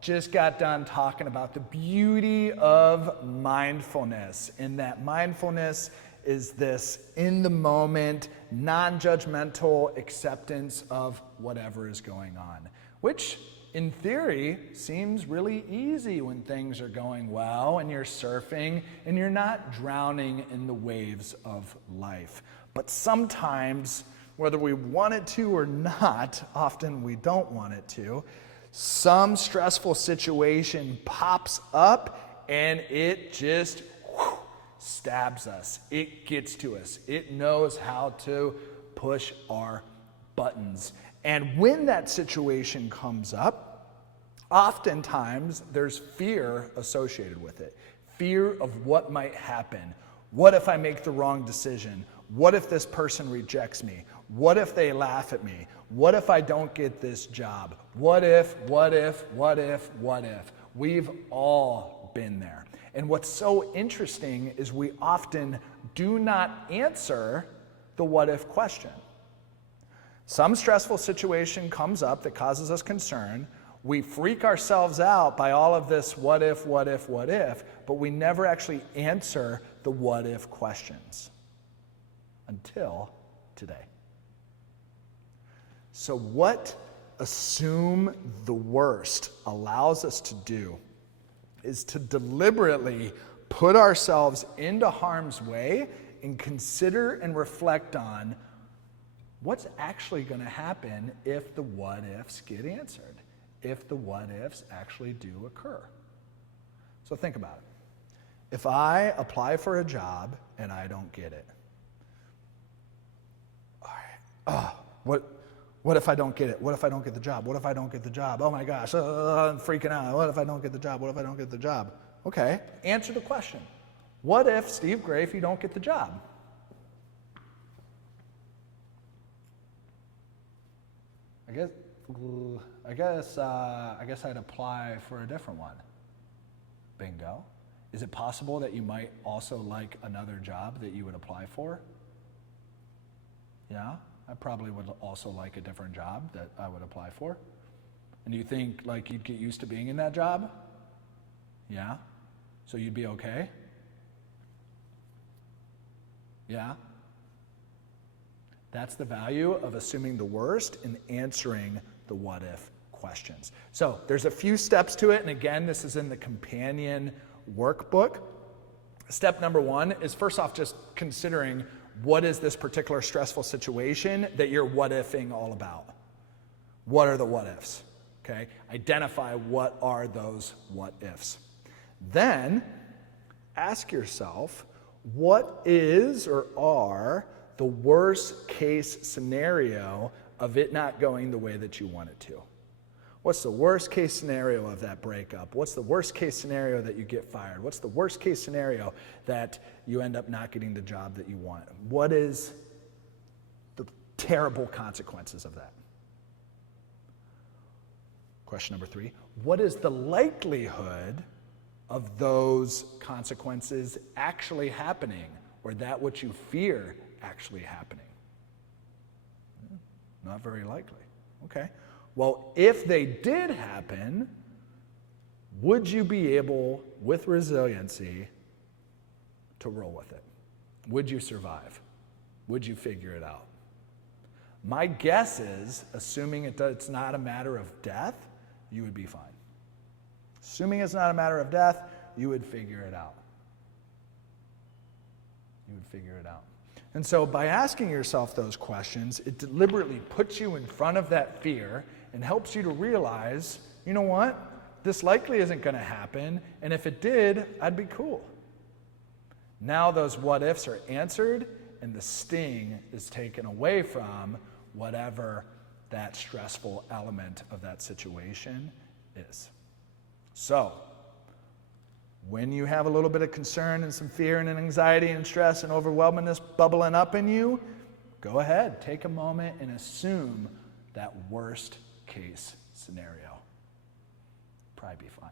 just got done talking about the beauty of mindfulness, and that mindfulness is this in the moment, non-judgmental acceptance of whatever is going on, which in theory seems really easy when things are going well and you're surfing and you're not drowning in the waves of life. But sometimes, whether we want it to or not, often we don't want it to, some stressful situation pops up and it just stabs us. It gets to us. It knows how to push our buttons. And when that situation comes up, oftentimes there's fear associated with it. Fear of what might happen. What if I make the wrong decision? What if this person rejects me? What if they laugh at me? What if I don't get this job? What if? We've all been there. And what's so interesting is we often do not answer the what if question. Some stressful situation comes up that causes us concern. We freak ourselves out by all of this what if, but we never actually answer the what if questions until today. So what assume the worst allows us to do is to deliberately put ourselves into harm's way and consider and reflect on what's actually going to happen if the what ifs get answered, if the what ifs actually do occur. So think about it. If I apply for a job and I don't get it, all right, what if I don't get it? What if I don't get the job? What if I don't get the job? Oh my gosh, I'm freaking out. What if I don't get the job? What if I don't get the job? Okay, answer the question. What if, Steve Gray, if you don't get the job? I guess I'd apply for a different one. Bingo. Is it possible that you might also like another job that you would apply for? Yeah, I probably would also like a different job that I would apply for. And do you think like you'd get used to being in that job? Yeah. So you'd be okay? Yeah. That's the value of assuming the worst and answering the what if questions. So there's a few steps to it, and again, this is in the Companion Workbook. Step number one is first off just considering what is this particular stressful situation that you're what ifing all about. What are the what ifs? Okay, identify what are those what ifs. Then ask yourself, what is or are the worst case scenario of it not going the way that you want it to? What's the worst case scenario of that breakup? What's the worst case scenario that you get fired? What's the worst case scenario that you end up not getting the job that you want? What is the terrible consequences of that? Question number 3, what is the likelihood of those consequences actually happening, or that which you fear actually happening? Not very likely. Okay. Well, if they did happen, would you be able, with resiliency, to roll with it? Would you survive? Would you figure it out? My guess is, assuming it's not a matter of death, you would be fine. Assuming it's not a matter of death, you would figure it out. You would figure it out. And so by asking yourself those questions, it deliberately puts you in front of that fear and helps you to realize, you know what? This likely isn't going to happen, and if it did, I'd be cool. Now those what ifs are answered, and the sting is taken away from whatever that stressful element of that situation is. So, when you have a little bit of concern and some fear and anxiety and stress and overwhelmingness bubbling up in you, go ahead, take a moment and assume that worst case scenario. Probably be fine.